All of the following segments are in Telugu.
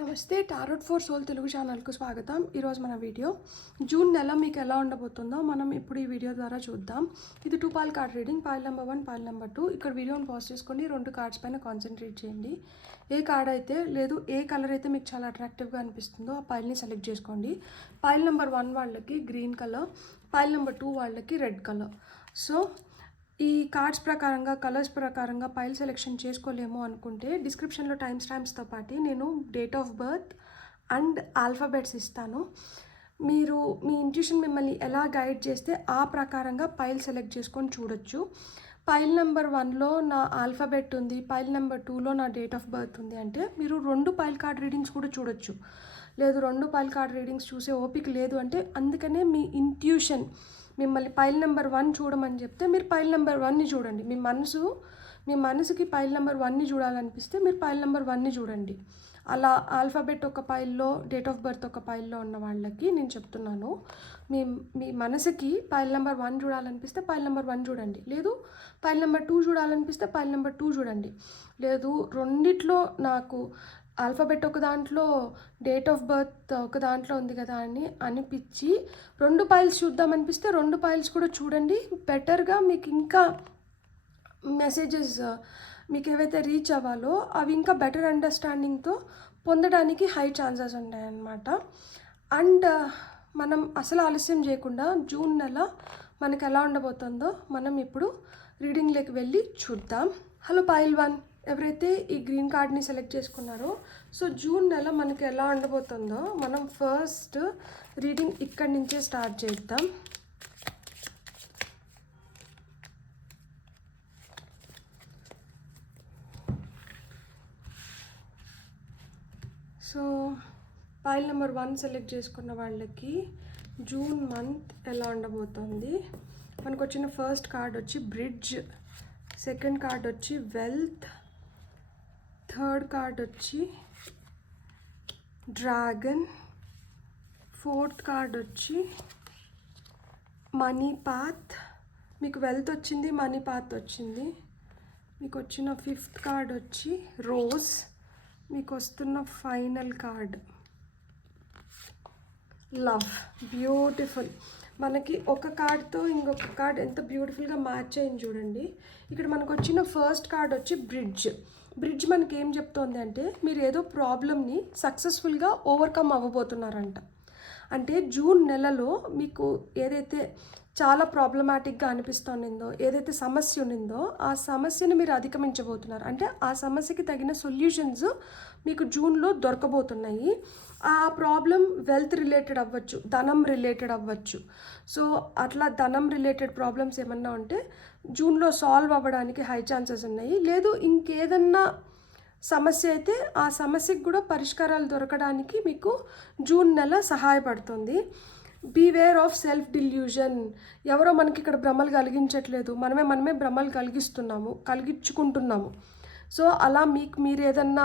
నమస్తే టారోట్ ఫర్ సోల్ తెలుగు ఛానల్కు స్వాగతం. ఈరోజు మన వీడియో జూన్ నెల మీకు ఎలా ఉండబోతుందో మనం ఇప్పుడు ఈ వీడియో ద్వారా చూద్దాం. ఇది 2 pile card reading, pile number 1, pile number 2. ఇక్కడ వీడియోని పాజ్ చేసుకొని 2 కార్డ్స్ పైన కాన్సన్ట్రేట్ చేయండి. ఏ కార్డ్ అయితే లేదు ఏ కలర్ అయితే మీకు చాలా అట్రాక్టివ్గా అనిపిస్తుందో ఆ పాయిల్ని సెలెక్ట్ చేసుకోండి. పాయిల్ నెంబర్ 1 వాళ్ళకి గ్రీన్ కలర్, పాయిల్ నెంబర్ 2 వాళ్ళకి రెడ్ కలర్. సో ఈ కార్డ్స్ ప్రకారంగా కలర్స్ ప్రకారంగా పైల్ సెలెక్షన్ చేసుకోలేము అనుకుంటే డిస్క్రిప్షన్లో టైం స్టాంప్స్తో పాటు నేను date of birth and alphabets ఇస్తాను. మీరు మీ ఇంట్యూషన్ మిమ్మల్ని ఎలా గైడ్ చేస్తే ఆ ప్రకారంగా పైల్ సెలెక్ట్ చేసుకొని చూడొచ్చు. పైల్ నెంబర్ 1లో నా ఆల్ఫాబెట్ ఉంది, పైల్ నెంబర్ 2లో నా డేట్ ఆఫ్ బర్త్ ఉంది అంటే మీరు 2 పైల్ కార్డ్ రీడింగ్స్ కూడా చూడొచ్చు. లేదు 2 పైల్ కార్డ్ రీడింగ్స్ చూసే ఓపిక లేదు అంటే అందుకనే మీ ఇంట్యూషన్ మిమ్మల్ని పైల్ నెంబర్ 1 చూడమని చెప్తే మీరు పైల్ నెంబర్ 1ని చూడండి. మీ మనసుకి పైల్ నెంబర్ 1ని చూడాలనిపిస్తే మీరు పైల్ నెంబర్ 1ని చూడండి. అలా ఆల్ఫాబెట్ ఒక పైల్లో, డేట్ ఆఫ్ బర్త్ ఒక పైల్లో ఉన్న వాళ్ళకి నేను చెప్తున్నాను, మీ మీ మనసుకి పైల్ నెంబర్ 1 చూడాలనిపిస్తే పైల్ నెంబర్ 1 చూడండి. లేదు పైల్ నెంబర్ 2 చూడాలనిపిస్తే పైల్ నెంబర్ 2 చూడండి. లేదు రెండిట్లో నాకు ఆల్ఫాబెట్ ఒక దాంట్లో, డేట్ ఆఫ్ బర్త్ ఒక దాంట్లో ఉంది కదా అని అనిపించి 2 పైల్స్ చూద్దామనిపిస్తే 2 పైల్స్ కూడా చూడండి. బెటర్గా మీకు ఇంకా మెసేజెస్ మీకు ఏవైతే రీచ్ అవ్వాలో అవి ఇంకా బెటర్ అండర్స్టాండింగ్తో పొందడానికి హై ఛాన్సెస్ ఉంటాయన్నమాట. అండ్ మనం అసలు ఆలస్యం చేయకుండా జూన్ నెల మనకు ఎలా ఉండబోతుందో మనం ఇప్పుడు రీడింగ్లోకి వెళ్ళి చూద్దాం. హలో పైల్ 1, ఎవరైతే ఈ గ్రీన్ కార్డ్ని సెలెక్ట్ చేసుకున్నారో సో జూన్ నెల మనకి ఎలా ఉండబోతుందో మనం ఫస్ట్ రీడింగ్ ఇక్కడి నుంచే స్టార్ట్ చేద్దాం. సో పైల్ నెంబర్ 1 సెలెక్ట్ చేసుకున్న వాళ్ళకి జూన్ మంత్ ఎలా ఉండబోతుంది. మనకు వచ్చిన ఫస్ట్ కార్డ్ వచ్చి బ్రిడ్జ్, సెకండ్ కార్డ్ వచ్చి వెల్త్, థర్డ్ కార్డ్ వచ్చి డ్రాగన్, ఫోర్త్ కార్డ్ వచ్చి మనీ పాత్. మీకు వెల్త్ వచ్చింది, మనీ పాత్ వచ్చింది. మీకు వచ్చిన ఫిఫ్త్ కార్డ్ వచ్చి రోజ్. మీకు వస్తున్న ఫైనల్ కార్డ్ లవ్. బ్యూటిఫుల్. మనకి ఒక కార్డ్తో ఇంకొక కార్డ్ ఎంత బ్యూటిఫుల్గా మ్యాచ్ అయింది చూడండి. ఇక్కడ మనకు వచ్చిన ఫస్ట్ కార్డ్ వచ్చి బ్రిడ్జ్. బ్రిడ్జ్ మనకి ఏం చెప్తోంది అంటే మీరు ఏదో ప్రాబ్లమ్ని సక్సెస్ఫుల్గా ఓవర్కమ్ అవ్వబోతున్నారంట. అంటే జూన్ నెలలో మీకు ఏదైతే చాలా ప్రాబ్లమాటిక్గా అనిపిస్తుందో, ఏదైతే సమస్య ఉన్నిందో ఆ సమస్యను మీరు అధిగమించబోతున్నారు. అంటే ఆ సమస్యకి తగిన సొల్యూషన్స్ మీకు జూన్లో దొరకబోతున్నాయి. ఆ ప్రాబ్లం వెల్త్ రిలేటెడ్ అవ్వచ్చు, ధనం రిలేటెడ్ అవ్వచ్చు. సో అట్లా ధనం రిలేటెడ్ ప్రాబ్లమ్స్ ఏమన్నా ఉంటే జూన్లో సాల్వ్ అవ్వడానికి హై ఛాన్సెస్ ఉన్నాయి. లేదు ఇంకేదన్నా సమస్య అయితే ఆ సమస్యకు కూడా పరిష్కారాలు దొరకడానికి మీకు జూన్ నెల సహాయపడుతుంది. Beware of self delusion. ఎవరో మనకి ఇక్కడ భ్రమలు కలిగించట్లేదు, మనమే భ్రమలు కలిగించుకుంటున్నాము. సో అలా మీకు మీరు ఏదన్నా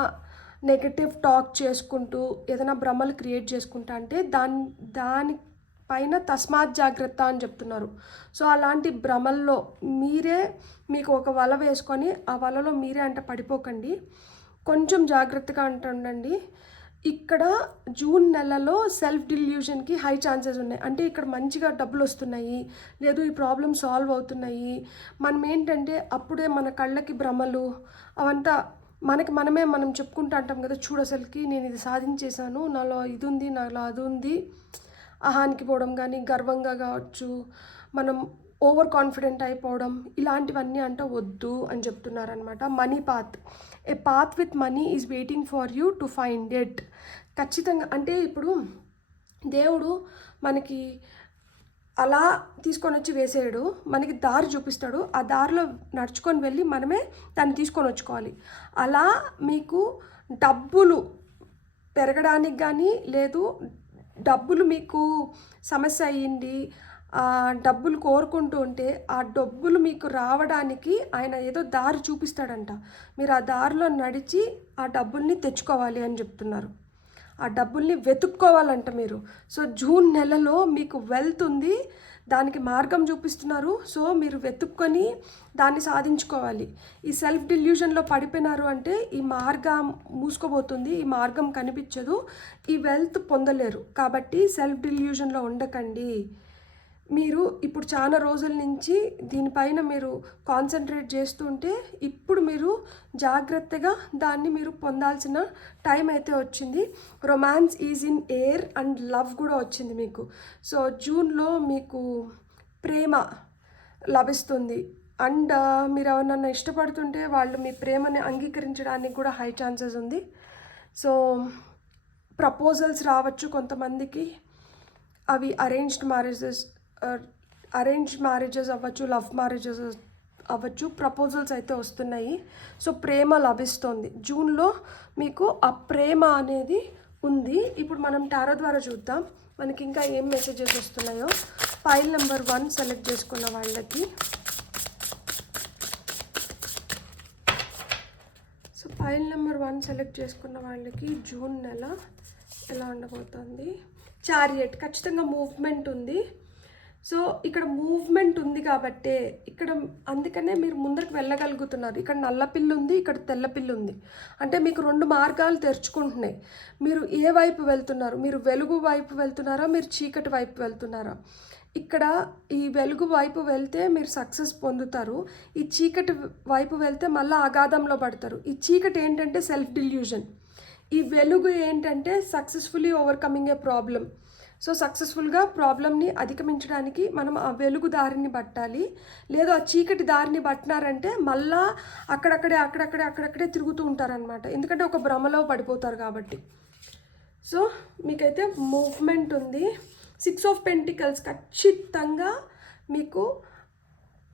నెగటివ్ టాక్ చేసుకుంటూ ఏదైనా భ్రమలు క్రియేట్ చేసుకుంటా అంటే దాని పైన తస్మాత్ జాగ్రత్త అని చెప్తున్నారు. సో అలాంటి భ్రమల్లో మీరే మీకు ఒక వల వేసుకొని ఆ వలలో మీరే అంట పడిపోకండి, కొంచెం జాగ్రత్తగా ఉండండి. ఇక్కడ జూన్ నెలలో సెల్ఫ్ డిల్యూషన్కి హై ఛాన్సెస్ ఉన్నాయి. అంటే ఇక్కడ మంచిగా డబ్బులు వస్తున్నాయి, లేదు ఈ ప్రాబ్లం సాల్వ్ అవుతున్నాయి. మనం ఏంటంటే అప్పుడే మన కళ్ళకి భ్రమలు అవంతా మనం చెప్పుకుంటూ అంటాం కదా, చూడు అసలుకి నేను ఇది సాధించేశాను, నాలో ఇది ఉంది, నాలో అది ఉంది, అహానికి పోవడం కానీ గర్వంగా కావచ్చు, మనం ఓవర్ కాన్ఫిడెంట్ అయిపోవడం, ఇలాంటివన్నీ అంట వద్దు అని చెప్తున్నారనమాట. Money path. A path with money is waiting for you to find it. ఖచ్చితంగా అంటే ఇప్పుడు దేవుడు మనకి అలా తీసుకొని వచ్చి వేసేయడు, మనకి దారి చూపిస్తాడు. ఆ దారిలో నడుచుకొని వెళ్ళి మనమే దాన్ని తీసుకొని వచ్చుకోవాలి. అలా మీకు డబ్బులు పెరగడానికి కానీ, లేదు డబ్బులు మీకు సమస్య అయ్యింది, ఆ డబ్బులు కోరుకుంటూ ఉంటే ఆ డబ్బులు మీకు రావడానికి ఆయన ఏదో దారి చూపిస్తాడంట. మీరు ఆ దారిలో నడిచి ఆ డబ్బుల్ని తెచ్చుకోవాలి అని చెప్తున్నారు. ఆ డబ్బుల్ని వెతుక్కోవాలంట మీరు. సో జూన్ నెలలో మీకు వెల్త్ ఉంది, దానికి మార్గం చూపిస్తున్నారు. సో మీరు వెతుక్కొని దాన్ని సాధించుకోవాలి. ఈ సెల్ఫ్ డిల్యూషన్లో పడిపోయినారు అంటే ఈ మార్గం మూసుకోబోతుంది, ఈ మార్గం కనిపించదు, ఈ వెల్త్ పొందలేరు. కాబట్టి సెల్ఫ్ డిల్యూషన్లో ఉండకండి. మీరు ఇప్పుడు చాలా రోజుల నుంచి దీనిపైన మీరు కాన్సన్ట్రేట్ చేస్తుంటే ఇప్పుడు మీరు జాగ్రత్తగా దాన్ని మీరు పొందాల్సిన టైం అయితే వచ్చింది. Romance is in air and love కూడా వచ్చింది మీకు. సో జూన్లో మీకు ప్రేమ లభిస్తుంది. అండ్ మీరు ఎవరినన్నా ఇష్టపడుతుంటే వాళ్ళు మీ ప్రేమని అంగీకరించడానికి కూడా హై ఛాన్సెస్ ఉంది. సో ప్రపోజల్స్ రావచ్చు కొంతమందికి. అవి అరేంజ్డ్ మ్యారేజెస్ అవ్వచ్చు, లవ్ మ్యారేజెస్ అవ్వచ్చు, ప్రపోజల్స్ అయితే వస్తున్నాయి. సో ప్రేమ లభిస్తుంది జూన్లో మీకు. ఆ ప్రేమ అనేది ఉంది. ఇప్పుడు మనం టారో ద్వారా చూద్దాం మనకి ఇంకా ఏం మెసేజెస్ వస్తున్నాయో. ఫైల్ నెంబర్ 1 సెలెక్ట్ చేసుకున్న వాళ్ళకి, సో ఫైల్ నెంబర్ 1 సెలెక్ట్ చేసుకున్న వాళ్ళకి జూన్ నెల ఎలా ఉండబోతుంది. చారియట్, ఖచ్చితంగా మూవ్మెంట్ ఉంది. సో ఇక్కడ మూవ్మెంట్ ఉంది కాబట్టే ఇక్కడ అందుకనే మీరు ముందరికి వెళ్ళగలుగుతున్నారు. ఇక్కడ నల్ల పిల్లు ఉంది, ఇక్కడ తెల్ల పిల్లు ఉంది. అంటే మీకు 2 మార్గాలు తెరుచుకుంటున్నాయి. మీరు ఏ వైపు వెళ్తున్నారు? మీరు వెలుగు వైపు వెళ్తున్నారా, మీరు చీకటి వైపు వెళ్తున్నారా? ఇక్కడ ఈ వెలుగు వైపు వెళ్తే మీరు సక్సెస్ పొందుతారు. ఈ చీకటి వైపు వెళ్తే మళ్ళీ అగాధంలో పడతారు. ఈ చీకటి ఏంటంటే సెల్ఫ్ డిల్యూషన్, ఈ వెలుగు ఏంటంటే సక్సెస్ఫుల్లీ ఓవర్కమింగ్ ఏ ప్రాబ్లం. సో సక్సెస్ఫుల్గా ప్రాబ్లమ్ని అధిగమించడానికి మనం ఆ వెలుగు దారిని పట్టాలి. లేదు ఆ చీకటి దారిని పట్టినారంటే మళ్ళా అక్కడక్కడే తిరుగుతూ ఉంటారనమాట. ఎందుకంటే ఒక భ్రమలో పడిపోతారు కాబట్టి. సో మీకైతే మూవ్మెంట్ ఉంది. 6 ఆఫ్ పెంటికల్స్ ఖచ్చితంగా మీకు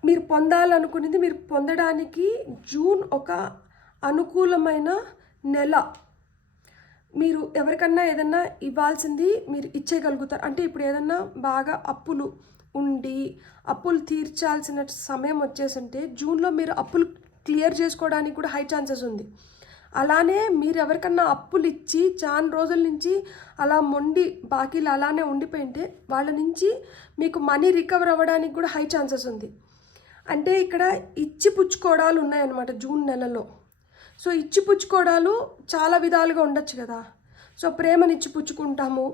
మీరు పొందాలనుకునేది మీరు పొందడానికి జూన్ ఒక అనుకూలమైన నెల. మీరు ఎవరికన్నా ఏదన్నా ఇవ్వాల్సింది మీరు ఇచ్చేయగలుగుతారు. అంటే ఇప్పుడు ఏదన్నా బాగా అప్పులు ఉండి అప్పులు తీర్చాల్సిన సమయం వచ్చేసింటే జూన్లో మీరు అప్పులు క్లియర్ చేసుకోవడానికి కూడా హై ఛాన్సెస్ ఉంది. అలానే మీరు ఎవరికన్నా అప్పులు ఇచ్చి చాలా రోజుల నుంచి అలా మొండి బాకీలు అలానే ఉండిపోయింటే వాళ్ళ నుంచి మీకు మనీ రికవర్ అవ్వడానికి కూడా హై ఛాన్సెస్ ఉంది. అంటే ఇక్కడ ఇచ్చి పుచ్చుకోవడాలు ఉన్నాయన్నమాట జూన్ నెలలో. సో ఇచ్చి పుచ్చుకోవడాలు చాలా విధాలుగా ఉండొచ్చు కదా. సో ప్రేమని ఇచ్చి పుచ్చుకుంటాము,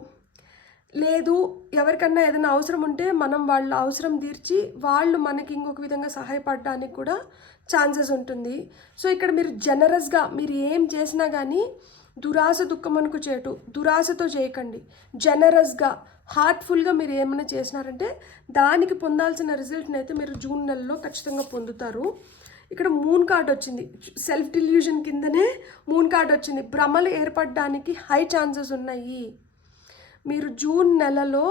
లేదు ఎవరికన్నా ఏదైనా అవసరం ఉంటే మనం వాళ్ళ అవసరం తీర్చి వాళ్ళు మనకి ఇంకొక విధంగా సహాయపడడానికి కూడా ఛాన్సెస్ ఉంటుంది. సో ఇక్కడ మీరు జనరస్గా మీరు ఏం చేసినా కానీ దురాశ దుఃఖమనుకు చేటు, దురాశతో చేయకండి. జనరస్గా హార్ట్ఫుల్గా మీరు ఏమైనా చేసినారంటే దానికి పొందాల్సిన రిజల్ట్ని అయితే మీరు జూన్ నెలలో ఖచ్చితంగా పొందుతారు. ఇక్కడ మూన్ కార్డ్ వచ్చింది. సెల్ఫ్ డిల్యూషన్ కిందనే మూన్ కార్డ్ వచ్చింది. భ్రమలు ఏర్పడడానికి హై ఛాన్సెస్ ఉన్నాయి. మీరు జూన్ నెలలో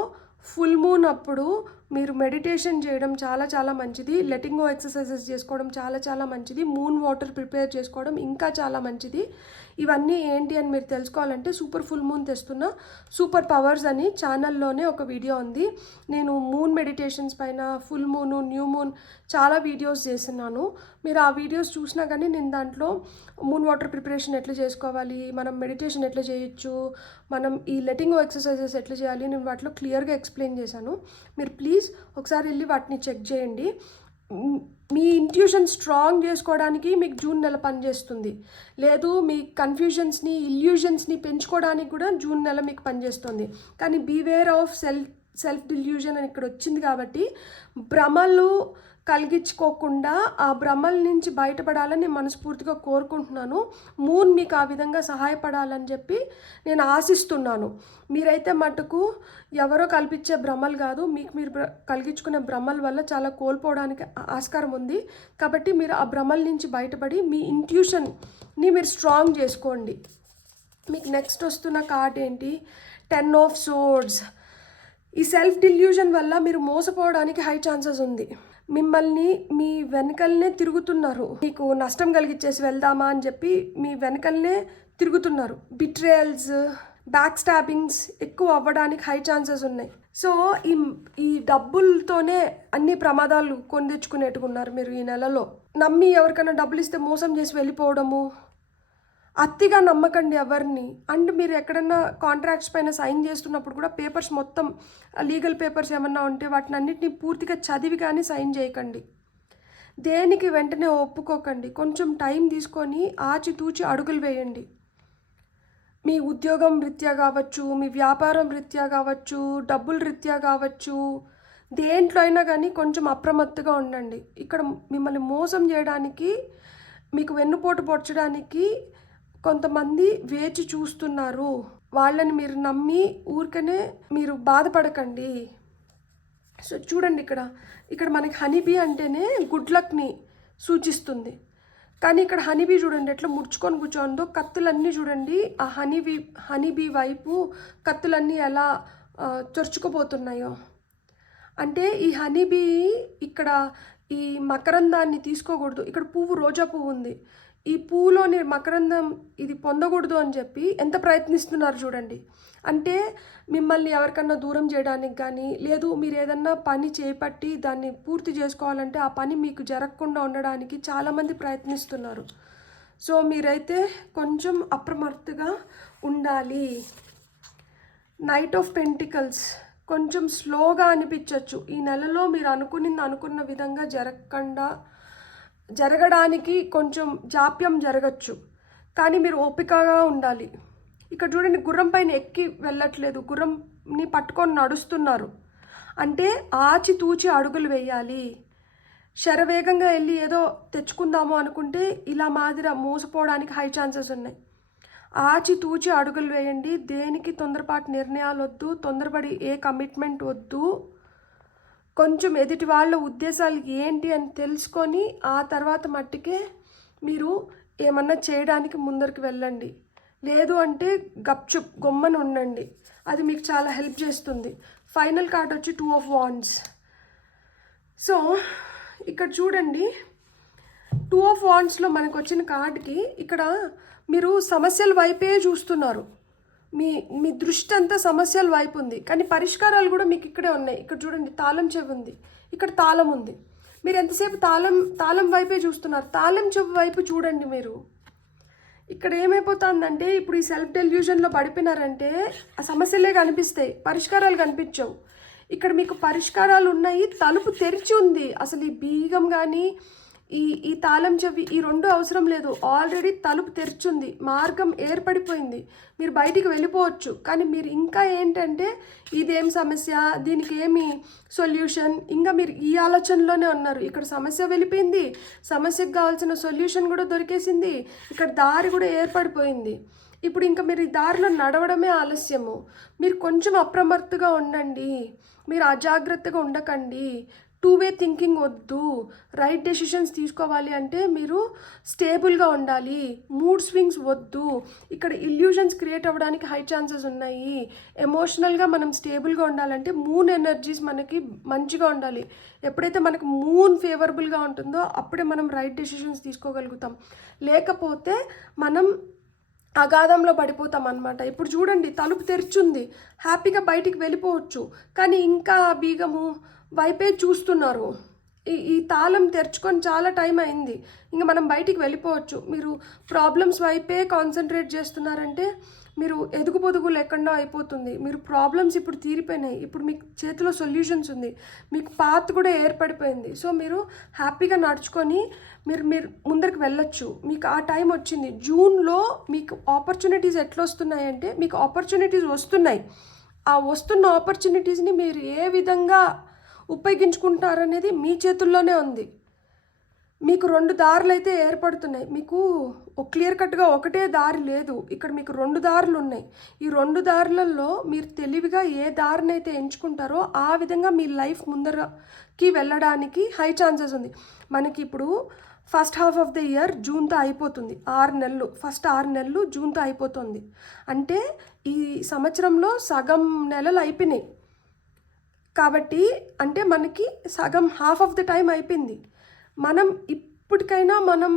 ఫుల్ మూన్ అప్పుడు మీరు మెడిటేషన్ చేయడం చాలా చాలా మంచిది. లెటింగ్ గో ఎక్సర్సైజెస్ చేసుకోవడం చాలా చాలా మంచిది. మూన్ వాటర్ ప్రిపేర్ చేసుకోవడం ఇంకా చాలా మంచిది. ఇవన్నీ ఏంటి అని మీరు తెలుసుకోవాలంటే సూపర్ ఫుల్ మూన్ తెస్తున్న సూపర్ పవర్స్ అని ఛానల్లోనే ఒక వీడియో ఉంది. నేను మూన్ మెడిటేషన్స్ పైన, ఫుల్ మూను, న్యూ మూన్ చాలా వీడియోస్ చేస్తున్నాను. మీరు ఆ వీడియోస్ చూసినా కానీ నేను దాంట్లో మూన్ వాటర్ ప్రిపరేషన్ ఎట్లా చేసుకోవాలి, మనం మెడిటేషన్ ఎట్లా చేయొచ్చు, మనం ఈ లెటింగ్ గో ఎక్సర్సైజెస్ ఎట్లా చేయాలి, నేను వాటిలో క్లియర్గా ఎక్స్ప్లెయిన్ చేశాను. మీరు ప్లీజ్ ఒకసారి వెళ్ళి వాటిని చెక్ చేయండి. మీ ఇంట్యూషన్ స్ట్రాంగ్ చేసుకోవడానికి మీకు జూన్ నెల పనిచేస్తుంది. లేదు మీ కన్ఫ్యూజన్స్ని, ఇల్యూజన్స్ని పెంచుకోవడానికి కూడా జూన్ నెల మీకు పనిచేస్తుంది. కానీ బీవేర్ ఆఫ్ సెల్ఫ్ డిల్యూజన్ అని ఇక్కడ వచ్చింది కాబట్టి భ్రమలు కలిగించుకోకుండా ఆ భ్రమల నుంచి బయటపడాలని మనస్ఫూర్తిగా కోరుకుంటున్నాను. మూన్ మీకు ఆ విధంగా సహాయపడాలని చెప్పి నేను ఆశిస్తున్నాను. మీరైతే మటుకు ఎవరో కల్పించే భ్రమలు కాదు, మీకు మీరు కలిగించుకునే భ్రమల వల్ల చాలా కోల్పోవడానికి ఆస్కారం ఉంది. కాబట్టి మీరు ఆ భ్రమల నుంచి బయటపడి మీ ఇంట్యూషన్ని మీరు స్ట్రాంగ్ చేసుకోండి. మీకు నెక్స్ట్ వస్తున్న కార్డ్ ఏంటి? 10 ఆఫ్ సోర్డ్స్. ఈ సెల్ఫ్ డిల్యూజన్ వల్ల మీరు మోసపోవడానికి హై ఛాన్సెస్ ఉంది. మిమ్మల్ని మీ వెనకలనే తిరుగుతున్నారు. మీకు నష్టం కలిగించేసి వెళ్దామా అని చెప్పి మీ వెనకలనే తిరుగుతున్నారు. బిట్రేయల్స్, బ్యాక్ స్టాబింగ్స్ ఎక్కువ అవ్వడానికి హై ఛాన్సెస్ ఉన్నాయి. సో ఈ డబ్బులతోనే అన్ని ప్రమాదాలు కొని తెచ్చుకునేట్టుకున్నారు మీరు ఈ నెలలో. నమ్మి ఎవరికైనా డబ్బులు ఇస్తే మోసం చేసి వెళ్ళిపోవడము, అతిగా నమ్మకండి ఎవరిని. అండ్ మీరు ఎక్కడన్నా కాంట్రాక్ట్స్ పైన సైన్ చేస్తున్నప్పుడు కూడా పేపర్స్ మొత్తం లీగల్ పేపర్స్ ఏమన్నా ఉంటే వాటిని అన్నిటిని పూర్తిగా చదివి కానీ సైన్ చేయకండి. దేనికి వెంటనే ఒప్పుకోకండి. కొంచెం టైం తీసుకొని ఆచితూచి అడుగులు వేయండి. మీ ఉద్యోగం రీత్యా కావచ్చు, మీ వ్యాపారం రీత్యా కావచ్చు, డబ్బుల రీత్యా కావచ్చు, దేంట్లో అయినా కానీ కొంచెం అప్రమత్తగా ఉండండి. ఇక్కడ మిమ్మల్ని మోసం చేయడానికి, మీకు వెన్నుపోటు పొడచడానికి కొంతమంది వేచి చూస్తున్నారు. వాళ్ళని మీరు నమ్మి ఊరికనే మీరు బాధపడకండి. సో చూడండి, ఇక్కడ మనకి హనీబీ అంటేనే గుడ్ లక్ని సూచిస్తుంది. కానీ ఇక్కడ హనీబీ చూడండి ఎట్లా ముడుచుకొని కూర్చోందో. కత్తులన్నీ చూడండి ఆ హనీబీ వైపు కత్తులన్నీ ఎలా చొరుచుకుపోతున్నాయో. అంటే ఈ హనీబీ ఇక్కడ ఈ మకరందాన్ని తీసుకోకూడదు. ఇక్కడ పువ్వు, రోజా పువ్వు ఉంది. ఈ పువ్వులోని మకరందం ఇది పొందకూడదు అని చెప్పి ఎంత ప్రయత్నిస్తున్నారు చూడండి. అంటే మిమ్మల్ని ఎవరికన్నా దూరం చేయడానికి కానీ, లేదు మీరు ఏదన్నా పని చేపట్టి దాన్ని పూర్తి చేసుకోవాలంటే ఆ పని మీకు జరగకుండా ఉండడానికి చాలామంది ప్రయత్నిస్తున్నారు. సో మీరైతే కొంచెం అప్రమత్తగా ఉండాలి. నైట్ ఆఫ్ పెంటికల్స్ కొంచెం స్లోగా అనిపించవచ్చు. ఈ నెలలో మీరు అనుకున్న విధంగా జరగడానికి కొంచెం జాప్యం జరగచ్చు. కానీ మీరు ఓపికగా ఉండాలి. ఇక్కడ చూడండి, గుర్రం పైన ఎక్కి వెళ్ళట్లేదు, గుర్రంని పట్టుకొని నడుస్తున్నారు. అంటే ఆచితూచి అడుగులు వేయాలి. శరవేగంగా వెళ్ళి ఏదో తెచ్చుకుందాము అనుకుంటే ఇలా మాదిరి మోసపోవడానికి హై ఛాన్సెస్ ఉన్నాయి. ఆచితూచి అడుగులు వేయండి. దేనికి తొందరపాటు నిర్ణయాలు వద్దు, తొందరపడి ఏ కమిట్మెంట్ వద్దు. కొంచెం ఎదుటి వాళ్ళ ఉద్దేశాలు ఏంటి అని తెలుసుకొని ఆ తర్వాత మట్టికే మీరు ఏమన్నా చేయడానికి ముందరికి వెళ్ళండి. లేదు అంటే గప్చుప్ గొమ్మను ఉండండి. అది మీకు చాలా హెల్ప్ చేస్తుంది. ఫైనల్ కార్డ్ వచ్చి 2 of Wands. సో ఇక్కడ చూడండి, 2 of Wandsలో మనకు వచ్చిన కార్డ్కి ఇక్కడ మీరు సమస్యల వైపే చూస్తున్నారు. మీ దృష్టి అంతా సమస్యల వైపు ఉంది. కానీ పరిష్కారాలు కూడా మీకు ఇక్కడే ఉన్నాయి. ఇక్కడ చూడండి, తాళం చెవి ఉంది, ఇక్కడ తాళం ఉంది. మీరు ఎంతసేపు తాళం వైపే చూస్తున్నారు. తాళం చెవి వైపు చూడండి. మీరు ఇక్కడ ఏమైపోతుందంటే ఇప్పుడు ఈ సెల్ఫ్ డెల్యూజన్లో పడిపోయినారంటే ఆ సమస్యలే కనిపిస్తాయి, పరిష్కారాలు కనిపించవు. ఇక్కడ మీకు పరిష్కారాలు ఉన్నాయి, తలుపు తెరిచి ఉంది. అసలు ఈ బీగం కానీ ఈ తాళం చెవి ఈ రెండు అవసరం లేదు. ఆల్రెడీ తలుపు తెరిచుంది, మార్గం ఏర్పడిపోయింది, మీరు బయటికి వెళ్ళిపోవచ్చు. కానీ మీరు ఇంకా ఏంటంటే ఇదేం సమస్య, దీనికి ఏమి సొల్యూషన్, ఇంకా మీరు ఈ ఆలోచనలోనే ఉన్నారు. ఇక్కడ సమస్య వెళ్ళిపోయింది, సమస్యకు కావాల్సిన సొల్యూషన్ కూడా దొరికేసింది, ఇక్కడ దారి కూడా ఏర్పడిపోయింది. ఇప్పుడు ఇంకా మీరు ఈ దారిలో నడవడమే ఆలస్యము. మీరు కొంచెం అప్రమత్తగా ఉండండి, మీరు అజాగ్రత్తగా ఉండకండి. 2-way థింకింగ్ వద్దు. రైట్ డెసిషన్స్ తీసుకోవాలి అంటే మీరు స్టేబుల్గా ఉండాలి. మూడ్ స్వింగ్స్ వద్దు. ఇక్కడ ఇల్యూషన్స్ క్రియేట్ అవ్వడానికి హై ఛాన్సెస్ ఉన్నాయి. ఎమోషనల్గా మనం స్టేబుల్గా ఉండాలంటే మూన్ ఎనర్జీస్ మనకి మంచిగా ఉండాలి. ఎప్పుడైతే మనకు మూన్ ఫేవరబుల్గా ఉంటుందో అప్పుడే మనం రైట్ డెసిషన్స్ తీసుకోగలుగుతాం. లేకపోతే మనం అగాధంలో పడిపోతాం అన్నమాట. ఇప్పుడు చూడండి, తలుపు తెరిచుంది, హ్యాపీగా బయటికి వెళ్ళిపోవచ్చు. కానీ ఇంకా ఆ బీగము వైపే చూస్తున్నారు. ఈ తాళం తెరుచుకొని చాలా టైం అయింది, ఇంకా మనం బయటికి వెళ్ళిపోవచ్చు. మీరు ప్రాబ్లమ్స్ వైపే కాన్సన్ట్రేట్ చేస్తున్నారంటే మీరు ఎదుగు పొదుగు లేకుండా అయిపోతుంది. మీరు ప్రాబ్లమ్స్ ఇప్పుడు తీరిపోయినాయి, ఇప్పుడు మీకు చేతిలో సొల్యూషన్స్ ఉంది, మీకు పాత్ కూడా ఏర్పడిపోయింది. సో మీరు హ్యాపీగా నడుచుకొని మీరు ముందరికి వెళ్ళొచ్చు. మీకు ఆ టైం వచ్చింది. జూన్లో మీకు ఆపర్చునిటీస్ ఎట్లా వస్తున్నాయంటే మీకు ఆపర్చునిటీస్ వస్తున్నాయి. ఆ వస్తున్న ఆపర్చునిటీస్ని మీరు ఏ విధంగా ఉపయోగించుకుంటారనేది మీ చేతుల్లోనే ఉంది. మీకు 2 దారులు అయితే ఏర్పడుతున్నాయి. మీకు క్లియర్ కట్గా ఒకటే దారి లేదు. ఇక్కడ మీకు 2 దారులు ఉన్నాయి. ఈ 2 దారులలో మీరు తెలివిగా ఏ దారిని అయితే ఎంచుకుంటారో ఆ విధంగా మీ లైఫ్ ముందరకి వెళ్ళడానికి హై ఛాన్సెస్ ఉంది. మనకి ఇప్పుడు first half of the year జూన్తో అయిపోతుంది. 6 నెలలు, ఫస్ట్ 6 నెలలు జూన్తో అయిపోతుంది. అంటే ఈ సంవత్సరంలో సగం నెలలు అయిపోయినాయి. కాబట్టి అంటే మనకి సగం హాఫ్ ఆఫ్ ద టైం అయిపోయింది. మనం ఇప్పటికైనా మనం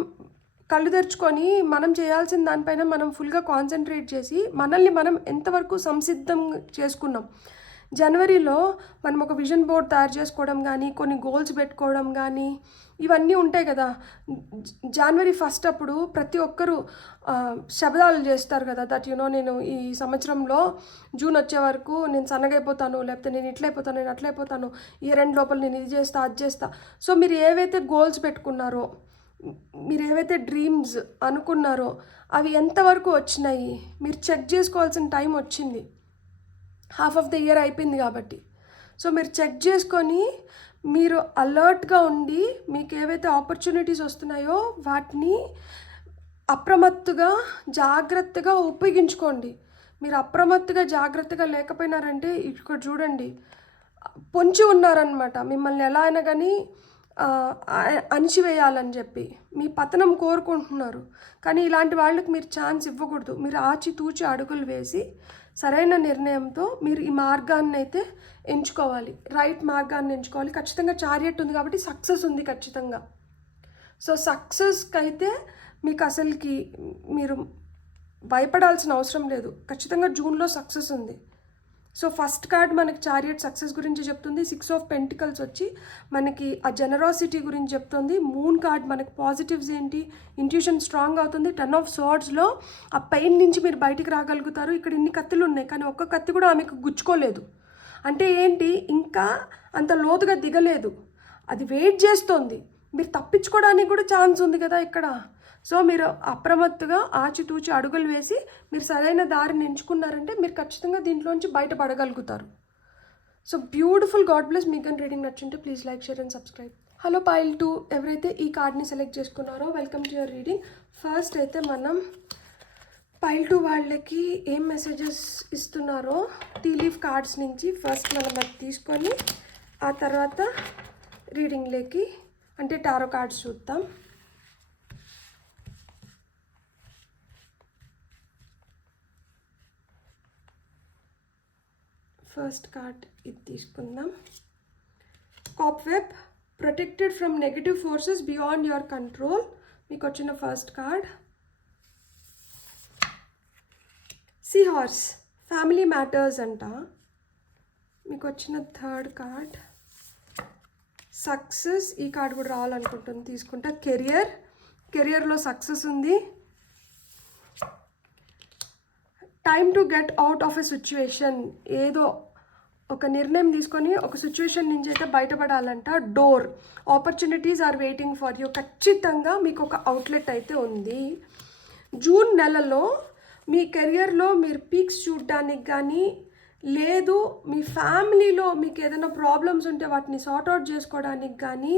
కళ్ళు తెరుచుకొని మనం చేయాల్సిన దానిపైన మనం ఫుల్గా కాన్సన్ట్రేట్ చేసి మనల్ని మనం ఎంతవరకు సంసిద్ధం చేసుకున్నాం. జనవరిలో మనం ఒక విజన్ బోర్డ్ తయారు చేసుకోవడం కానీ, కొన్ని గోల్స్ పెట్టుకోవడం కానీ ఇవన్నీ ఉంటాయి కదా. జనవరి 1 అప్పుడు ప్రతి ఒక్కరూ శపథాలు చేస్తారు కదా, దట్ నేను ఈ సంవత్సరంలో జూన్ వచ్చే వరకు నేను సన్నగైపోతాను, లేకపోతే నేను ఇట్లయిపోతాను, నేను అట్లయిపోతాను, ఇయర్ ఎండ్ లోపల నేను ఇది చేస్తా, అది చేస్తా. సో మీరు ఏవైతే గోల్స్ పెట్టుకున్నారో, మీరు ఏవైతే డ్రీమ్స్ అనుకున్నారో అవి ఎంతవరకు వచ్చినాయి మీరు చెక్ చేసుకోవాల్సిన టైం వచ్చింది. హాఫ్ ఆఫ్ ద ఇయర్ అయిపోయింది కాబట్టి. సో మీరు చెక్ చేసుకొని మీరు అలర్ట్గా ఉండి మీకు ఏవైతే ఆపర్చునిటీస్ వస్తున్నాయో వాటిని అప్రమత్తుగా జాగ్రత్తగా ఉపయోగించుకోండి. మీరు అప్రమత్తుగా జాగ్రత్తగా లేకపోయినారంటే ఇక్కడ చూడండి, పొంచి ఉన్నారనమాట. మిమ్మల్ని ఎలా అయినా కానీ అణిచివేయాలని చెప్పి మీ పతనం కోరుకుంటున్నారు. కానీ ఇలాంటి వాళ్ళకి మీరు ఛాన్స్ ఇవ్వకూడదు. మీరు ఆచితూచి అడుగులు వేసి సరైన నిర్ణయంతో మీరు ఈ మార్గాన్ని అయితే ఎంచుకోవాలి, రైట్ మార్గాన్ని ఎంచుకోవాలి. ఖచ్చితంగా చారియట్ ఉంది కాబట్టి సక్సెస్ ఉంది ఖచ్చితంగా. సో సక్సెస్కి అయితే మీకు అసలుకి మీరు భయపడాల్సిన అవసరం లేదు. ఖచ్చితంగా జూన్లో సక్సెస్ ఉంది. సో ఫస్ట్ కార్డ్ మనకి చారియట్ సక్సెస్ గురించి చెప్తుంది. 6 ఆఫ్ పెంటికల్స్ వచ్చి మనకి ఆ జనరాసిటీ గురించి చెప్తుంది. మూన్ కార్డ్ మనకి పాజిటివ్స్ ఏంటి, ఇంట్యూషన్ స్ట్రాంగ్ అవుతుంది. 10 ఆఫ్ సోర్డ్స్లో ఆ పెయిన్ నుంచి మీరు బయటికి రాగలుగుతారు. ఇక్కడ ఇన్ని కత్తులు ఉన్నాయి కానీ ఒక్క కత్తి కూడా ఆమెకు గుచ్చుకోలేదు. అంటే ఏంటి, ఇంకా అంత లోతుగా దిగలేదు, అది వెయిట్ చేస్తోంది. మీరు తప్పించుకోవడానికి కూడా ఛాన్స్ ఉంది కదా ఇక్కడ. సో మీరు అప్రమత్తుగా ఆచితూచి అడుగులు వేసి మీరు సరైన దారిని ఎంచుకున్నారంటే మీరు ఖచ్చితంగా దీంట్లోంచి బయటపడగలుగుతారు. So beautiful. God bless. మీకు కానీ రీడింగ్ నచ్చుంటే please like, share and subscribe. Hello pile 2 ఎవరైతే ఈ కార్డ్ని సెలెక్ట్ చేసుకున్నారో welcome to your reading. First అయితే మనం పైల్ 2 వాళ్ళకి ఏం మెసేజెస్ ఇస్తున్నారో టీ లీఫ్ కార్డ్స్ నుంచి ఫస్ట్ మనం అది తీసుకొని ఆ తర్వాత రీడింగ్లోకి అంటే టారో కార్డ్స్ చూద్దాం. ఫస్ట్ కార్డ్ ఇది తీసుకుందాం. Cobweb, protected from negative forces beyond your control. మీకు వచ్చిన first card. See horse, family matters అంట. మీకు వచ్చిన థర్డ్ కార్డ్ సక్సెస్. ఈ కార్డ్ కూడా రావాలనుకుంటుంది, తీసుకుంటా. కెరియర్లో సక్సెస్ ఉంది. Time to get out of a situation. ఏదో ఒక నిర్ణయం తీసుకొని ఒక సిచ్యువేషన్ నుంచి అయితే బయటపడాలంట. Door, opportunities are waiting for you. ఖచ్చితంగా మీకు ఒక అవుట్లెట్ అయితే ఉంది. జూన్ నెలలో మీ కెరియర్లో మీరు పీక్స్ చూడడానికి కానీ, లేదు మీ ఫ్యామిలీలో మీకు ఏదైనా ప్రాబ్లమ్స్ ఉంటే వాటిని సార్ట్అవుట్ చేసుకోవడానికి కానీ,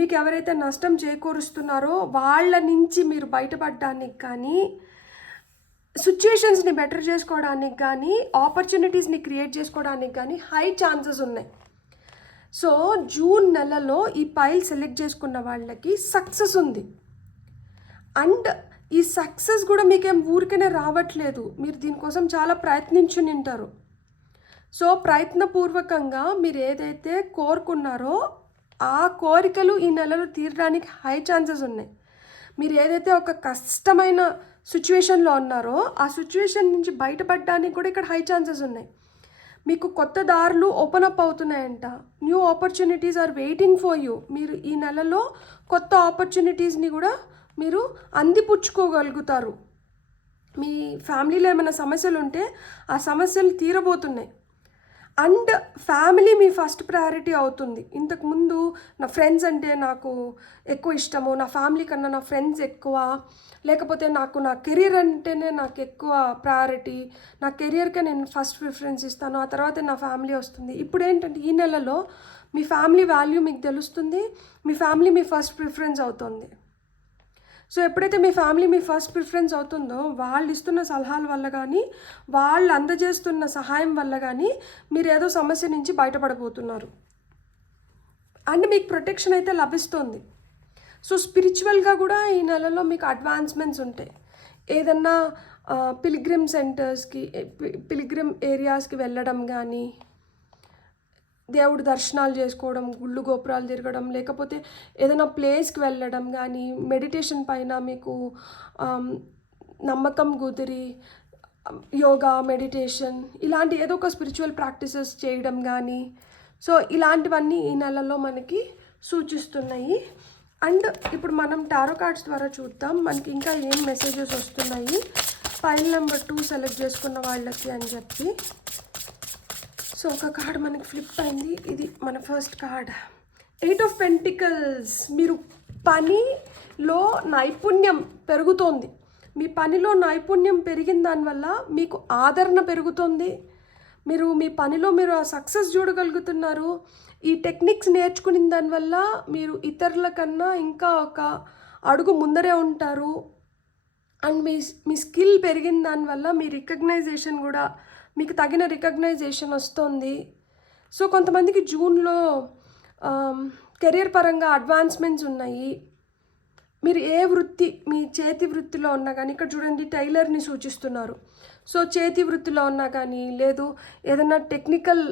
మీకు ఎవరైతే నష్టం చేకూరుస్తున్నారో వాళ్ళ నుంచి మీరు బయటపడడానికి కానీ, సిచ్యుయేషన్స్ని బెటర్ చేసుకోవడానికి కానీ, ఆపర్చునిటీస్ని క్రియేట్ చేసుకోవడానికి కానీ హై ఛాన్సెస్ ఉన్నాయి. సో జూన్ నెలలో ఈ పైల్ సెలెక్ట్ చేసుకున్న వాళ్ళకి సక్సెస్ ఉంది. అండ్ ఈ సక్సెస్ కూడా మీకేం ఊరికనే రావట్లేదు, మీరు దీనికోసం చాలా ప్రయత్నించుని ఉంటారు. సో ప్రయత్నపూర్వకంగా మీరు ఏదైతే కోరుకున్నారో ఆ కోరికలు ఈ నెలలో తీరడానికి హై ఛాన్సెస్ ఉన్నాయి. మీరు ఏదైతే ఒక కష్టమైన సిచ్యువేషన్లో ఉన్నారో ఆ సిచ్యువేషన్ నుంచి బయటపడడానికి కూడా ఇక్కడ హై ఛాన్సెస్ ఉన్నాయి. మీకు కొత్త దారులు ఓపెన్ అప్ అవుతున్నాయంట. New opportunities are waiting for you. మీరు ఈ నెలలో కొత్త ఆపర్చునిటీస్ని కూడా మీరు అందిపుచ్చుకోగలుగుతారు. మీ ఫ్యామిలీలో ఏమైనా సమస్యలు ఉంటే ఆ సమస్యలు తీరబోతున్నాయి. అండ్ ఫ్యామిలీ మీ ఫస్ట్ ప్రయారిటీ అవుతుంది. ఇంతకుముందు నా ఫ్రెండ్స్ అంటే నాకు ఎక్కువ ఇష్టము, నా ఫ్యామిలీ కన్నా నా ఫ్రెండ్స్ ఎక్కువ, లేకపోతే నాకు నా కెరీర్ అంటేనే నాకు ఎక్కువ ప్రయారిటీ, నా కెరియర్కే నేను ఫస్ట్ ప్రిఫరెన్స్ ఇస్తాను, ఆ తర్వాత నా ఫ్యామిలీ వస్తుంది. ఇప్పుడు ఏంటంటే ఈ నెలలో మీ ఫ్యామిలీ వాల్యూ మీకు తెలుస్తుంది, మీ ఫ్యామిలీ మీ ఫస్ట్ ప్రిఫరెన్స్ అవుతుంది. సో ఎప్పుడైతే మీ ఫ్యామిలీ మీ ఫస్ట్ ప్రిఫరెన్స్ అవుతుందో వాళ్ళు ఇస్తున్న సలహాల వల్ల కానీ, వాళ్ళు అందజేస్తున్న సహాయం వల్ల కానీ మీరు ఏదో సమస్య నుంచి బయటపడబోతున్నారు. అండ్ మీకు ప్రొటెక్షన్ అయితే లభిస్తుంది. సో స్పిరిచువల్గా కూడా ఈ నెలలో మీకు అడ్వాన్స్మెంట్స్ ఉంటాయి. ఏదన్నా పిలిగ్రిమ్ సెంటర్స్కి, పిలిగ్రిమ్ ఏరియాస్కి వెళ్ళడం కానీ, దేవుడి దర్శనాలు చేసుకోవడం, గుళ్ళు గోపురాలు తిరగడం, లేకపోతే ఏదైనా ప్లేస్కి వెళ్ళడం కానీ, మెడిటేషన్ పైన మీకు నమ్మకం కుదిరి యోగా, మెడిటేషన్ ఇలాంటి ఏదో ఒక స్పిరిచువల్ ప్రాక్టీసెస్ చేయడం కానీ, సో ఇలాంటివన్నీ ఈ నెలలో మనకి సూచిస్తున్నాయి. అండ్ ఇప్పుడు మనం టారో కార్డ్స్ ద్వారా చూద్దాం మనకి ఇంకా ఏం మెసేజెస్ వస్తున్నాయి ఫైల్ నెంబర్ 2 సెలెక్ట్ చేసుకున్న వాళ్ళకి అని చెప్పి. సో ఒక కార్డ్ మనకి ఫ్లిప్ అయింది, ఇది మన ఫస్ట్ కార్డ్ 8 ఆఫ్ పెంటికల్స్. మీరు పనిలో నైపుణ్యం పెరుగుతోంది, మీ పనిలో నైపుణ్యం పెరిగిన దానివల్ల మీకు ఆదరణ పెరుగుతుంది, మీరు మీ పనిలో మీరు ఆ సక్సెస్ చూడగలుగుతున్నారు. ఈ టెక్నిక్స్ నేర్చుకున్న దానివల్ల మీరు ఇతరుల కన్నా ఇంకా ఒక అడుగు ముందరే ఉంటారు. అండ్ మీ స్కిల్ పెరిగిన దానివల్ల మీ రికగ్నైజేషన్ కూడా మీకు తగిన రికగ్నైజేషన్ వస్తుంది. సో కొంతమందికి జూన్లో కెరియర్ పరంగా అడ్వాన్స్మెంట్స్ ఉన్నాయి. మీరు ఏ వృత్తి, మీ చేతి వృత్తిలో ఉన్నా కానీ, ఇక్కడ చూడండి టైలర్ని సూచిస్తున్నారు. సో చేతి వృత్తిలో ఉన్నా కానీ, లేదు ఏదైనా టెక్నికల్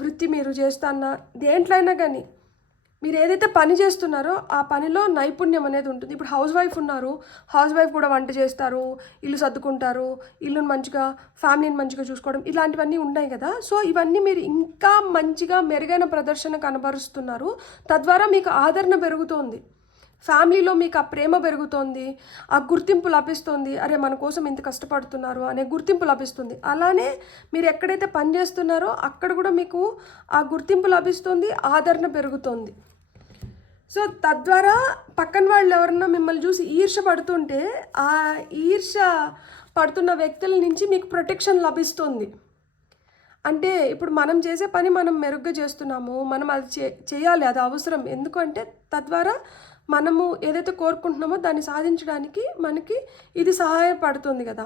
వృత్తి మీరు చేస్తున్నా, దేంట్లో అయినా కానీ మీరు ఏదైతే పని చేస్తున్నారో ఆ పనిలో నైపుణ్యం అనేది ఉంటుంది. ఇప్పుడు హౌస్ వైఫ్ ఉన్నారు, హౌస్ వైఫ్ కూడా వంట చేస్తారు, ఇల్లు సర్దుకుంటారు, ఇల్లుని మంచిగా, ఫ్యామిలీని మంచిగా చూసుకోవడం, ఇలాంటివన్నీ ఉన్నాయి కదా. సో ఇవన్నీ మీరు ఇంకా మంచిగా మెరుగైన ప్రదర్శన కనబరుస్తున్నారు. తద్వారా మీకు ఆదరణ పెరుగుతోంది, ఫ్యామిలీలో మీకు ఆ ప్రేమ పెరుగుతోంది, ఆ గుర్తింపు లభిస్తుంది. అరే మన కోసం ఇంత కష్టపడుతున్నారు అనే గుర్తింపు లభిస్తుంది. అలానే మీరు ఎక్కడైతే పని చేస్తున్నారో అక్కడ కూడా మీకు ఆ గుర్తింపు లభిస్తుంది, ఆదరణ పెరుగుతుంది. సో తద్వారా పక్కన వాళ్ళు ఎవరన్నా మిమ్మల్ని చూసి ఈర్ష పడుతుంటే ఆ ఈర్ష పడుతున్న వ్యక్తుల నుంచి మీకు ప్రొటెక్షన్ లభిస్తుంది. అంటే ఇప్పుడు మనం చేసే పని మనం మెరుగ్గా చేస్తున్నాము, మనం అది చేయాలి, అది అవసరం. ఎందుకంటే తద్వారా మనము ఏదైతే కోరుకుంటున్నామో దాన్ని సాధించడానికి మనకి ఇది సహాయపడుతుంది కదా.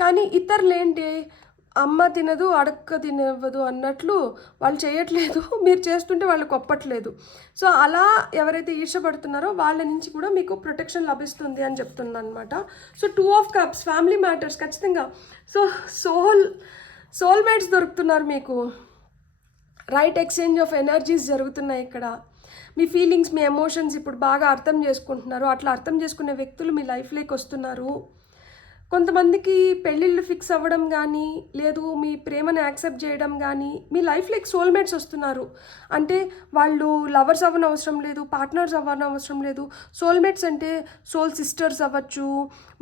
కానీ ఇతరులు ఏంటి, అమ్మ తినదు అడక్క తినవ్వదు అన్నట్లు వాళ్ళు చేయట్లేదు, మీరు చేస్తుంటే వాళ్ళకి ఒప్పట్లేదు. సో అలా ఎవరైతే ఈర్షపడుతున్నారో వాళ్ళ నుంచి కూడా మీకు ప్రొటెక్షన్ లభిస్తుంది అని చెప్తున్నాను అనమాట. So 2 of cups family matters ఖచ్చితంగా. సో సోల్మేట్స్ దొరుకుతున్నారు మీకు, రైట్ ఎక్స్చేంజ్ ఆఫ్ ఎనర్జీస్ జరుగుతున్నాయి ఇక్కడ. మీ ఫీలింగ్స్, మీ ఎమోషన్స్ ఇప్పుడు బాగా అర్థం చేసుకుంటున్నారు. అట్లా అర్థం చేసుకునే వ్యక్తులు మీ లైఫ్లోకి వస్తున్నారు. కొంతమందికి పెళ్ళిళ్ళు ఫిక్స్ అవ్వడం కానీ, లేదు మీ ప్రేమను యాక్సెప్ట్ చేయడం కానీ, మీ లైఫ్లోకి సోల్మేట్స్ వస్తున్నారు. అంటే వాళ్ళు లవర్స్ అవ్వనవసరం లేదు, పార్ట్నర్స్ అవ్వనవసరం లేదు. సోల్మేట్స్ అంటే సోల్ సిస్టర్స్ అవ్వచ్చు,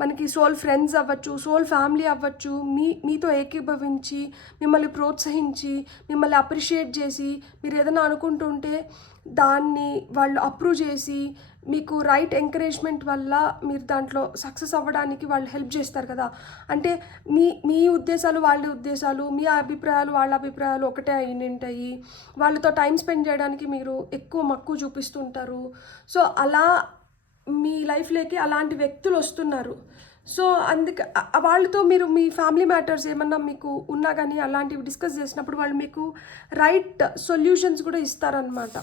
మనకి సోల్ ఫ్రెండ్స్ అవ్వచ్చు, సోల్ ఫ్యామిలీ అవ్వచ్చు. మీతో ఏకీభవించి, మిమ్మల్ని ప్రోత్సహించి, మిమ్మల్ని అప్రిషియేట్ చేసి, మీరు ఏదైనా అనుకుంటుంటే దాన్ని వాళ్ళు అప్రూవ్ చేసి, మీకు రైట్ ఎంకరేజ్మెంట్ వల్ల మీరు దాంట్లో సక్సెస్ అవ్వడానికి వాళ్ళు హెల్ప్ చేస్తారు కదా. అంటే మీ ఉద్దేశాలు వాళ్ళ ఉద్దేశాలు, మీ అభిప్రాయాలు వాళ్ళ అభిప్రాయాలు ఒకటే అయ్యింటాయి. వాళ్ళతో టైం స్పెండ్ చేయడానికి మీరు ఎక్కువ మక్కువ చూపిస్తుంటారు. సో అలా మీ లైఫ్లోకి అలాంటి వ్యక్తులు వస్తున్నారు. సో అందుకే వాళ్ళతో మీరు మీ ఫ్యామిలీ మ్యాటర్స్ ఏమన్నా మీకు ఉన్నా కానీ అలాంటివి డిస్కస్ చేసినప్పుడు వాళ్ళు మీకు రైట్ సొల్యూషన్స్ కూడా ఇస్తారనమాట.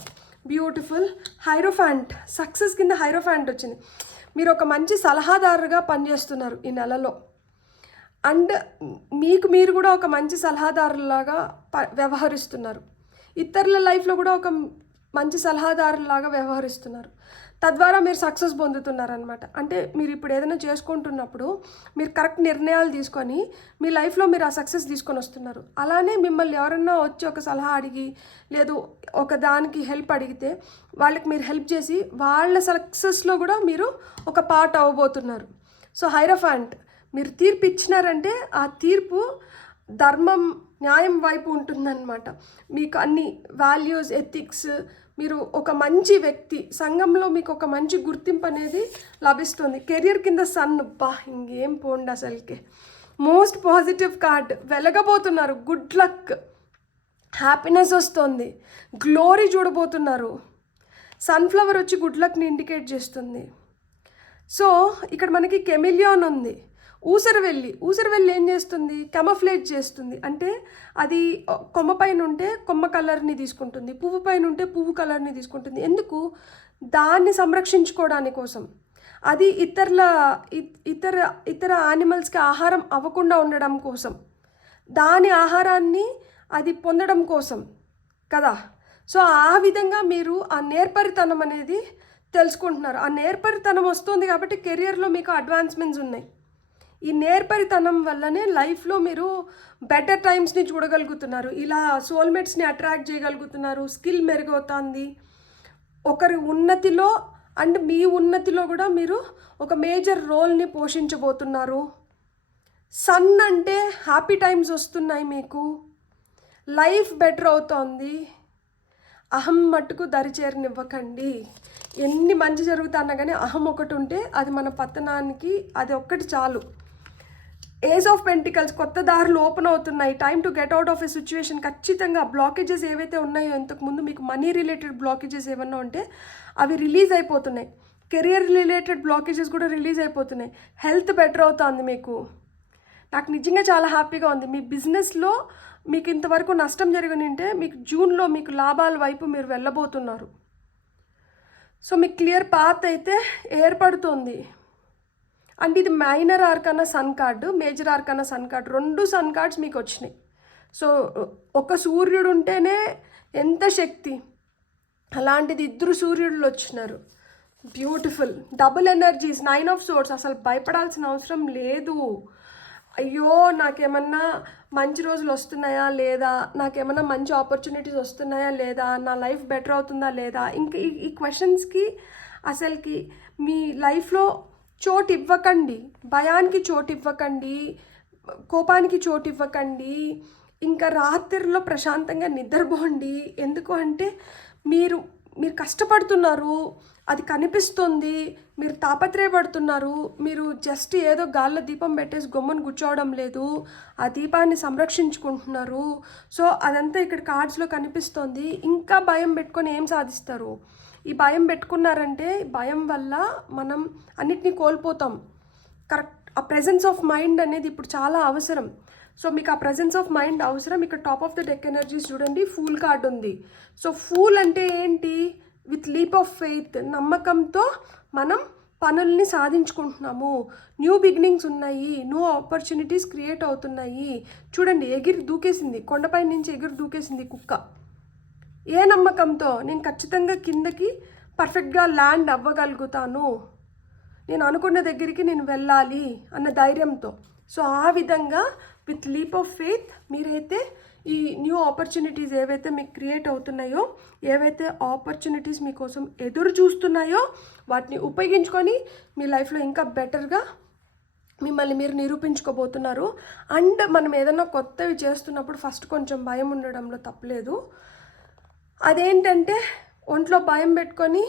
బ్యూటిఫుల్. హైరోఫాంట్, సక్సెస్ కింద హైరోఫాంట్ వచ్చింది. మీరు ఒక మంచి సలహాదారుగా పనిచేస్తున్నారు ఈ నెలలో. అండ్ మీరు కూడా ఒక మంచి సలహాదారులాగా వ్యవహరిస్తున్నారు. ఇతరుల లైఫ్లో కూడా ఒక మంచి సలహాదారులాగా వ్యవహరిస్తున్నారు. తద్వారా మీరు సక్సెస్ పొందుతున్నారనమాట. అంటే మీరు ఇప్పుడు ఏదైనా చేసుకుంటున్నప్పుడు మీరు కరెక్ట్ నిర్ణయాలు తీసుకొని మీ లైఫ్లో మీరు ఆ సక్సెస్ తీసుకొని వస్తున్నారు. అలానే మిమ్మల్ని ఎవరన్నా వచ్చి ఒక సలహా అడిగి, లేదు ఒక దానికి హెల్ప్ అడిగితే వాళ్ళకి మీరు హెల్ప్ చేసి వాళ్ళ సక్సెస్లో కూడా మీరు ఒక పార్ట్ అవ్వబోతున్నారు. సో హైరోఫాంట్, మీరు తీర్పు ఇచ్చినారంటే ఆ తీర్పు ధర్మం, న్యాయం వైపు ఉంటుందన్నమాట. మీకు అన్ని వాల్యూస్, ఎథిక్స్, మీరు ఒక మంచి వ్యక్తి, సంఘంలో మీకు ఒక మంచి గుర్తింపు అనేది లభిస్తుంది. కెరియర్ కింద సన్, ఇంకేం పోండి అసలుకి. మోస్ట్ పాజిటివ్ కార్డ్, వెలగబోతున్నారు, గుడ్ లక్, హ్యాపీనెస్ వస్తుంది, గ్లోరీ చూడబోతున్నారు. సన్ఫ్లవర్ వచ్చి గుడ్ లక్ని ఇండికేట్ చేస్తుంది. సో ఇక్కడ మనకి కెమిలియాన్ ఉంది. ఊసరవెల్లి ఏం చేస్తుంది, కెమఫ్లేజ్ చేస్తుంది. అంటే అది కొమ్మ పైన ఉంటే కొమ్మ కలర్ని తీసుకుంటుంది, పువ్వు పైన ఉంటే పువ్వు కలర్ని తీసుకుంటుంది. ఎందుకు? దాన్ని సంరక్షించుకోవడానికి కోసం. అది ఇతర యానిమల్స్కి ఆహారం అవ్వకుండా ఉండడం కోసం, దాని ఆహారాన్ని అది పొందడం కోసం కదా. సో ఆ విధంగా మీరు ఆ నేర్పరితనం అనేది తెలుసుకుంటున్నారు. ఆ నేర్పరితనం వస్తుంది కాబట్టి కెరియర్లో మీకు అడ్వాన్స్మెంట్స్ ఉన్నాయి. ఈ నేర్పరితనం వల్లనే లైఫ్లో మీరు బెటర్ టైమ్స్ని చూడగలుగుతున్నారు, ఇలా సోల్మేట్స్ని అట్రాక్ట్ చేయగలుగుతున్నారు, స్కిల్ మెరుగవుతుంది, ఒకరి ఉన్నతిలో అండ్ మీ ఉన్నతిలో కూడా మీరు ఒక మేజర్ రోల్ని పోషించబోతున్నారు. సన్ అంటే హ్యాపీ టైమ్స్ వస్తున్నాయి, మీకు లైఫ్ బెటర్ అవుతోంది. అహం మట్టుకు దరిచేరనివ్వకండి. ఎన్ని మంచి జరుగుతున్నా కానీ అహం ఒకటి ఉంటే అది మన పతనానికి అది ఒక్కటి చాలు. ఏజ్ ఆఫ్ పెంటికల్స్, కొత్త దారులు ఓపెన్ అవుతున్నాయి. Time to get out of a situation. ఖచ్చితంగా బ్లాకేజెస్ ఏవైతే ఉన్నాయో ఇంతకుముందు మీకు మనీ రిలేటెడ్ బ్లాకేజెస్ ఏమన్నా ఉంటే అవి రిలీజ్ అయిపోతున్నాయి. కెరియర్ రిలేటెడ్ బ్లాకేజెస్ కూడా రిలీజ్ అయిపోతున్నాయి. హెల్త్ బెటర్ అవుతుంది మీకు. నాకు నిజంగా చాలా హ్యాపీగా ఉంది. మీ బిజినెస్లో మీకు ఇంతవరకు నష్టం జరిగినంటే మీకు జూన్లో మీకు లాభాల వైపు మీరు వెళ్ళబోతున్నారు. సో మీకు క్లియర్ పాత్ అయితే ఏర్పడుతుంది. అంటే ఇది minor arcana sun card, major arcana sun card, 2 sun cards మీకు వచ్చినాయి. సో ఒక సూర్యుడు ఉంటేనే ఎంత శక్తి, అలాంటిది 2 సూర్యుడులు వచ్చినారు. Beautiful double energies, 9 of swords. అసలు భయపడాల్సిన అవసరం లేదు. అయ్యో నాకేమన్నా మంచి రోజులు వస్తున్నాయా లేదా, నాకేమన్నా మంచి ఆపర్చునిటీస్ వస్తున్నాయా లేదా, నా లైఫ్ బెటర్ అవుతుందా లేదా, ఇంకా ఈ క్వశ్చన్స్కి అసలుకి మీ లైఫ్లో చోటు ఇవ్వకండి. భయానికి చోటు ఇవ్వకండి, కోపానికి చోటు ఇవ్వకండి. ఇంకా రాత్రిలో ప్రశాంతంగా నిద్రపోండి. ఎందుకు అంటే మీరు కష్టపడుతున్నారు, అది కనిపిస్తుంది, మీరు తాపత్రయపడుతున్నారు. మీరు జస్ట్ ఏదో గాల్లో దీపం పెట్టేసి గొమ్మను కూర్చోవడం లేదు, ఆ దీపాన్ని సంరక్షించుకుంటున్నారు. సో అదంతా ఇక్కడ కార్డ్స్లో కనిపిస్తుంది. ఇంకా భయం పెట్టుకొని ఏం సాధిస్తారు? ఈ భయం పెట్టుకున్నారంటే భయం వల్ల మనం అన్నిటినీ కోల్పోతాం. కరెక్ట్, ఆ ప్రెజెన్స్ ఆఫ్ మైండ్ అనేది ఇప్పుడు చాలా అవసరం. సో మీకు ఆ ప్రెజెన్స్ ఆఫ్ మైండ్ అవసరం. ఇక్కడ top of the deck energies చూడండి, ఫూల్ కార్డ్ ఉంది. సో ఫూల్ అంటే ఏంటి? విత్ లీప్ ఆఫ్ ఫెయిత్, నమ్మకంతో మనం పనుల్ని సాధించుకుంటున్నాము. న్యూ బిగినింగ్స్ ఉన్నాయి, న్యూ ఆపర్చునిటీస్ క్రియేట్ అవుతున్నాయి. చూడండి ఎగిరి దూకేసింది, కొండపై నుంచి ఎగిరి దూకేసింది కుక్క. ఏ నమ్మకంతో? నేను ఖచ్చితంగా కిందకి పర్ఫెక్ట్గా ల్యాండ్ అవ్వగలుగుతాను, నేను అనుకున్న దగ్గరికి నేను వెళ్ళాలి అన్న ధైర్యంతో. సో ఆ విధంగా విత్ లీప్ ఆఫ్ ఫెయిత్ మీరైతే ఈ న్యూ ఆపర్చునిటీస్ ఏవైతే మీకు క్రియేట్ అవుతున్నాయో, ఏవైతే ఆపర్చునిటీస్ మీకోసం ఎదురు చూస్తున్నాయో వాటిని ఉపయోగించుకొని మీ లైఫ్లో ఇంకా బెటర్గా మిమ్మల్ని మీరు నిరూపించుకోబోతున్నారు. అండ్ మనం ఏదైనా కొత్తవి చేస్తున్నప్పుడు ఫస్ట్ కొంచెం భయం ఉండడంలో తప్పలేదు. అదేంటంటే ఒంట్లో భయం పెట్టుకొని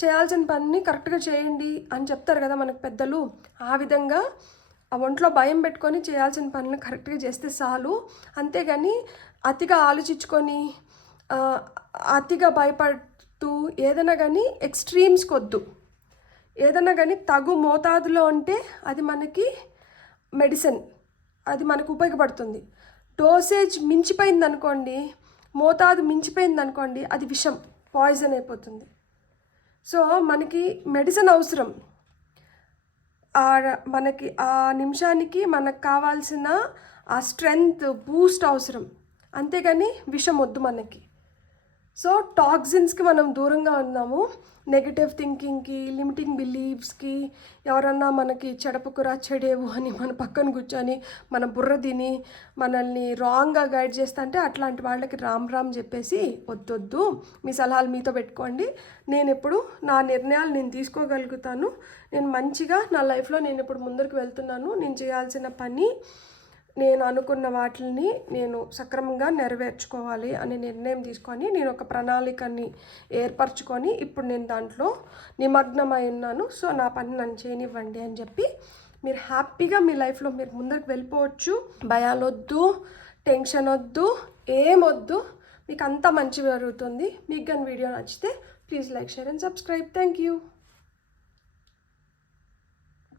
చేయాల్సిన పనిని కరెక్ట్గా చేయండి అని చెప్తారు కదా మనకు పెద్దలు. ఆ విధంగా ఆ ఒంట్లో భయం పెట్టుకొని చేయాల్సిన పనులు కరెక్ట్గా చేస్తే చాలు. అంతేగాని అతిగా ఆలోచించుకొని అతిగా భయపడుతూ ఏదైనా కానీ ఎక్స్ట్రీమ్స్కి వద్దు. ఏదైనా కానీ తగు మోతాదులో ఉంటే అది మనకి మెడిసిన్, అది మనకు ఉపయోగపడుతుంది. డోసేజ్ మించిపోయింది అనుకోండి, మోతాదు మించిపోయింది అనుకోండి, అది విషం, పాయిజన్ అయిపోతుంది. సో మనకి మెడిసిన్ అవసరం. మనకి ఆ నిమిషానికి మనకు కావాల్సిన ఆ స్ట్రెంగ్త్ బూస్ట్ అవసరం, అంతేగాని విషం వద్దు మనకి. సో టాక్సిన్స్కి మనం దూరంగా ఉన్నాము. నెగటివ్ థింకింగ్కి, లిమిటింగ్ బిలీవ్స్కి, ఎవరన్నా మనకి చెడపుకురా చెడేవు అని మన పక్కన కూర్చొని మన బుర్ర తిని మనల్ని రాంగ్గా గైడ్ చేస్తా అంటే అట్లాంటి వాళ్ళకి రామ్ రామ్ చెప్పేసి వద్దొద్దు. మీ సలహాలు మీతో పెట్టుకోండి. నేను ఎప్పుడు నా నిర్ణయాలు నేను తీసుకోగలుగుతాను. నేను మంచిగా నా లైఫ్లో నేను ఇప్పుడు ముందరికి వెళ్తున్నాను. నేను చేయాల్సిన పని, నేను అనుకున్న వాటిని నేను సక్రమంగా నెరవేర్చుకోవాలి అనే నిర్ణయం తీసుకొని నేను ఒక ప్రణాళికని ఏర్పరచుకొని ఇప్పుడు నేను దాంట్లో నిమగ్నమై ఉన్నాను. సో నా పని నన్ను చేయనివ్వండి అని చెప్పి మీరు హ్యాపీగా మీ లైఫ్లో మీరు ముందరికి వెళ్ళిపోవచ్చు. భయాలొద్దు, టెన్షన్ వద్దు, ఏమొద్దు, మీకు అంతా మంచి జరుగుతుంది. మీకు కానీ వీడియో నచ్చితే please like, share and subscribe. Thank you.